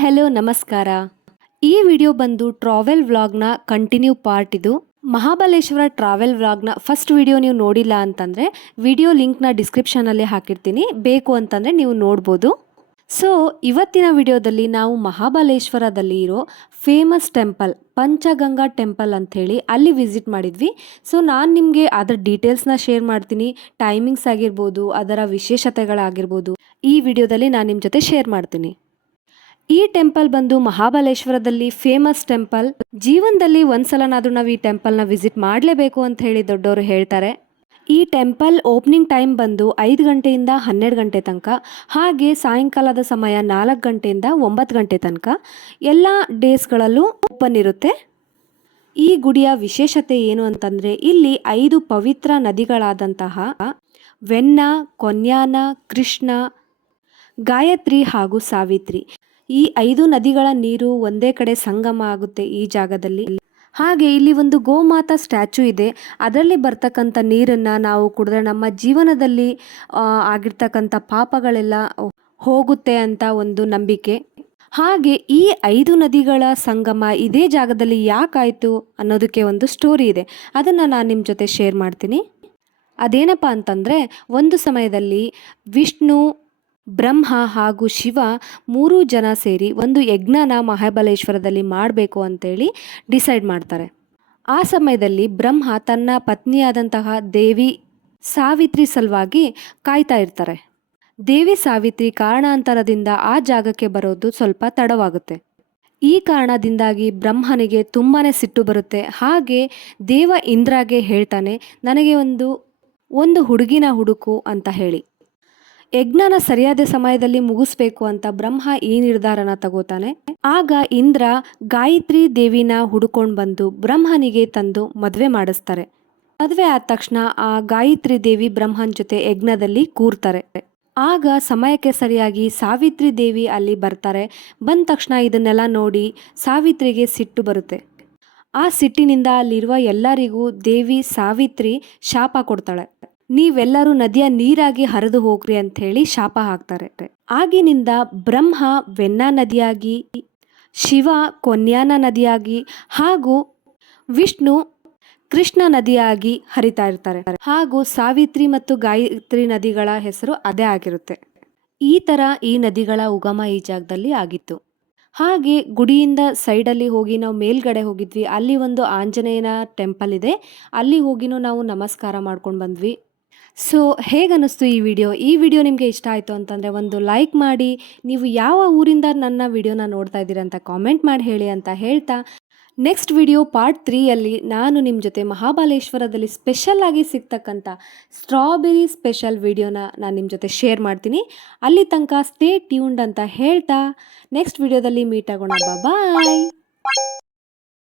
Hello, ನಮಸ್ಕಾರ. ಈ video ಬಂದು ಟ್ರಾವೆಲ್ ವ್ಲಾಗ್ನ ಕಂಟಿನ್ಯೂ ಪಾರ್ಟ್ ಇದು. ಮಹಾಬಲೇಶ್ವರ ಟ್ರಾವೆಲ್ ವ್ಲಾಗ್ನ ಫಸ್ಟ್ ವಿಡಿಯೋ ನೀವು ನೋಡಿಲ್ಲ ಅಂತಂದರೆ ವಿಡಿಯೋ ಲಿಂಕ್ನ ಡಿಸ್ಕ್ರಿಪ್ಷನಲ್ಲಿ ಹಾಕಿರ್ತೀನಿ. ಬೇಕು ಅಂತಂದರೆ ನೀವು ನೋಡ್ಬೋದು. ಸೊ ಇವತ್ತಿನ ವಿಡಿಯೋದಲ್ಲಿ ನಾವು ಮಹಾಬಲೇಶ್ವರದಲ್ಲಿ ಇರೋ ಫೇಮಸ್ ಟೆಂಪಲ್ ಪಂಚಗಂಗಾ ಟೆಂಪಲ್ ಅಂಥೇಳಿ ಅಲ್ಲಿ ವಿಸಿಟ್ ಮಾಡಿದ್ವಿ. ಸೊ ನಾನು ನಿಮಗೆ ಅದರ ಡೀಟೇಲ್ಸ್ನ ಶೇರ್ ಮಾಡ್ತೀನಿ. ಟೈಮಿಂಗ್ಸ್ ಆಗಿರ್ಬೋದು, ಅದರ ವಿಶೇಷತೆಗಳಾಗಿರ್ಬೋದು. ಈ ವಿಡಿಯೋದಲ್ಲಿ ನಾನು ನಿಮ್ಮ ಜೊತೆ ಶೇರ್ ಮಾಡ್ತೀನಿ. ಈ ಟೆಂಪಲ್ ಬಂದು ಮಹಾಬಲೇಶ್ವರದಲ್ಲಿ ಫೇಮಸ್ ಟೆಂಪಲ್ ಜೀವನದಲ್ಲಿ ಒಂದ್ಸಲನಾದ್ರೂ ನಾವು ಈ ಟೆಂಪಲ್ನ ವಿಸಿಟ್ ಮಾಡಲೇಬೇಕು ಅಂತ ಹೇಳಿ ದೊಡ್ಡವರು ಹೇಳ್ತಾರೆ. ಈ ಟೆಂಪಲ್ ಓಪನಿಂಗ್ ಟೈಮ್ ಬಂದು ಐದು ಗಂಟೆಯಿಂದ ಹನ್ನೆರಡು ಗಂಟೆ ತನಕ, ಹಾಗೆ ಸಾಯಂಕಾಲದ ಸಮಯ ನಾಲ್ಕು ಗಂಟೆಯಿಂದ ಒಂಬತ್ತು ಗಂಟೆ ತನಕ ಎಲ್ಲ ಡೇಸ್ಗಳಲ್ಲೂ ಓಪನ್ ಇರುತ್ತೆ. ಈ ಗುಡಿಯ ವಿಶೇಷತೆ ಏನು ಅಂತಂದರೆ ಇಲ್ಲಿ ಐದು ಪವಿತ್ರ ನದಿಗಳಾದಂತಹ ವೆನ್ನ ಕೊನ್ಯಾನ ಕೃಷ್ಣ ಗಾಯತ್ರಿ ಹಾಗೂ ಸಾವಿತ್ರಿ ಈ ಐದು ನದಿಗಳ ನೀರು ಒಂದೇ ಕಡೆ ಸಂಗಮ ಆಗುತ್ತೆ ಈ ಜಾಗದಲ್ಲಿ. ಹಾಗೆ ಇಲ್ಲಿ ಒಂದು ಗೋಮಾತಾ ಸ್ಟ್ಯಾಚು ಇದೆ. ಅದರಲ್ಲಿ ಬರ್ತಕ್ಕಂಥ ನೀರನ್ನು ನಾವು ಕುಡಿದ್ರೆ ನಮ್ಮ ಜೀವನದಲ್ಲಿ ಆಗಿರ್ತಕ್ಕಂಥ ಪಾಪಗಳೆಲ್ಲ ಹೋಗುತ್ತೆ ಅಂತ ಒಂದು ನಂಬಿಕೆ. ಹಾಗೆ ಈ ಐದು ನದಿಗಳ ಸಂಗಮ ಇದೇ ಜಾಗದಲ್ಲಿ ಯಾಕಾಯಿತು ಅನ್ನೋದಕ್ಕೆ ಒಂದು ಸ್ಟೋರಿ ಇದೆ. ಅದನ್ನು ನಾನು ನಿಮ್ಮ ಜೊತೆ ಶೇರ್ ಮಾಡ್ತೀನಿ. ಅದೇನಪ್ಪ ಅಂತಂದರೆ, ಒಂದು ಸಮಯದಲ್ಲಿ ವಿಷ್ಣು ಬ್ರಹ್ಮ ಹಾಗೂ ಶಿವ ಮೂರೂ ಜನ ಸೇರಿ ಒಂದು ಯಜ್ಞನ ಮಹಾಬಲೇಶ್ವರದಲ್ಲಿ ಮಾಡಬೇಕು ಅಂತೇಳಿ ಡಿಸೈಡ್ ಮಾಡ್ತಾರೆ. ಆ ಸಮಯದಲ್ಲಿ ಬ್ರಹ್ಮ ತನ್ನ ಪತ್ನಿಯಾದಂತಹ ದೇವಿ ಸಾವಿತ್ರಿ ಸಲುವಾಗಿ ಕಾಯ್ತಾ ಇರ್ತಾರೆ. ದೇವಿ ಸಾವಿತ್ರಿ ಕಾರಣಾಂತರದಿಂದ ಆ ಜಾಗಕ್ಕೆ ಬರೋದು ಸ್ವಲ್ಪ ತಡವಾಗುತ್ತೆ. ಈ ಕಾರಣದಿಂದಾಗಿ ಬ್ರಹ್ಮನಿಗೆ ತುಂಬಾ ಸಿಟ್ಟು ಬರುತ್ತೆ. ಹಾಗೆ ದೇವ ಇಂದ್ರಾಗೆ ಹೇಳ್ತಾನೆ, ನನಗೆ ಒಂದು ಒಂದು ಹುಡುಗಿನ ಹುಡುಕು ಅಂತ ಹೇಳಿ. ಯಜ್ಞನ ಸರಿಯಾದ ಸಮಯದಲ್ಲಿ ಮುಗಿಸ್ಬೇಕು ಅಂತ ಬ್ರಹ್ಮ ಈ ನಿರ್ಧಾರನ ತಗೋತಾನೆ. ಆಗ ಇಂದ್ರ ಗಾಯತ್ರಿ ದೇವಿನ ಹುಡುಕೊಂಡು ಬಂದು ಬ್ರಹ್ಮನಿಗೆ ತಂದು ಮದುವೆ ಮಾಡಿಸ್ತಾರೆ. ಮದುವೆ ಆದ ತಕ್ಷಣ ಆ ಗಾಯತ್ರಿ ದೇವಿ ಬ್ರಹ್ಮನ್ ಜೊತೆ ಯಜ್ಞದಲ್ಲಿ ಕೂರ್ತಾರೆ. ಆಗ ಸಮಯಕ್ಕೆ ಸರಿಯಾಗಿ ಸಾವಿತ್ರಿ ದೇವಿ ಅಲ್ಲಿ ಬರ್ತಾರೆ. ಬಂದ ತಕ್ಷಣ ಇದನ್ನೆಲ್ಲ ನೋಡಿ ಸಾವಿತ್ರಿಗೆ ಸಿಟ್ಟು ಬರುತ್ತೆ. ಆ ಸಿಟ್ಟಿನಿಂದ ಅಲ್ಲಿರುವ ಎಲ್ಲರಿಗೂ ದೇವಿ ಸಾವಿತ್ರಿ ಶಾಪ ಕೊಡ್ತಾಳೆ. ನೀವೆಲ್ಲರೂ ನದಿಯ ನೀರಾಗಿ ಹರಿದು ಹೋಗ್ರಿ ಅಂತ ಹೇಳಿ ಶಾಪ ಹಾಕ್ತಾರೆ ಆಗಿನಿಂದ ಬ್ರಹ್ಮ ವೆನ್ನ ನದಿಯಾಗಿ, ಶಿವ ಕೊನ್ಯಾನ ನದಿಯಾಗಿ ಹಾಗೂ ವಿಷ್ಣು ಕೃಷ್ಣ ನದಿಯಾಗಿ ಹರಿತಾ ಇರ್ತಾರೆ ಹಾಗೂ ಸಾವಿತ್ರಿ ಮತ್ತು ಗಾಯತ್ರಿ ನದಿಗಳ ಹೆಸರು ಅದೇ ಆಗಿರುತ್ತೆ. ಈ ಥರ ಈ ನದಿಗಳ ಉಗಮ ಈ ಜಾಗದಲ್ಲಿ ಆಗಿತ್ತು. ಹಾಗೆ ಗುಡಿಯಿಂದ ಸೈಡಲ್ಲಿ ಹೋಗಿ ನಾವು ಮೇಲ್ಗಡೆ ಹೋಗಿದ್ವಿ. ಅಲ್ಲಿ ಒಂದು ಆಂಜನೇಯನ ಟೆಂಪಲ್ ಇದೆ. ಅಲ್ಲಿ ಹೋಗಿನೂ ನಾವು ನಮಸ್ಕಾರ ಮಾಡ್ಕೊಂಡು ಬಂದ್ವಿ. ಸೊ ಹೇಗನ್ನಿಸ್ತು ಈ ವಿಡಿಯೋ ಈ ವಿಡಿಯೋ ನಿಮಗೆ ಇಷ್ಟ ಆಯಿತು ಅಂತಂದರೆ ಒಂದು ಲೈಕ್ ಮಾಡಿ, ನೀವು ಯಾವ ಊರಿಂದ ನನ್ನ ವಿಡಿಯೋನ ನೋಡ್ತಾ ಇದ್ದೀರಾ ಅಂತ ಕಾಮೆಂಟ್ ಮಾಡಿ ಹೇಳಿ ಅಂತ ಹೇಳ್ತಾ ನೆಕ್ಸ್ಟ್ ವಿಡಿಯೋ ಪಾರ್ಟ್ ತ್ರೀಯಲ್ಲಿ ನಾನು ನಿಮ್ಮ ಜೊತೆ ಮಹಾಬಲೇಶ್ವರದಲ್ಲಿ ಸ್ಪೆಷಲ್ ಆಗಿ ಸಿಗ್ತಕ್ಕಂಥ ಸ್ಟ್ರಾಬೆರಿ ಸ್ಪೆಷಲ್ ವಿಡಿಯೋನ ನಾನು ನಿಮ್ಮ ಜೊತೆ ಶೇರ್ ಮಾಡ್ತೀನಿ. ಅಲ್ಲಿ ತನಕ ಸ್ಟೇ ಟ್ಯೂನ್ಡ್ ಅಂತ ಹೇಳ್ತಾ ನೆಕ್ಸ್ಟ್ ವಿಡಿಯೋದಲ್ಲಿ ಮೀಟ್ ಆಗೋಣ. ಬಾಯ್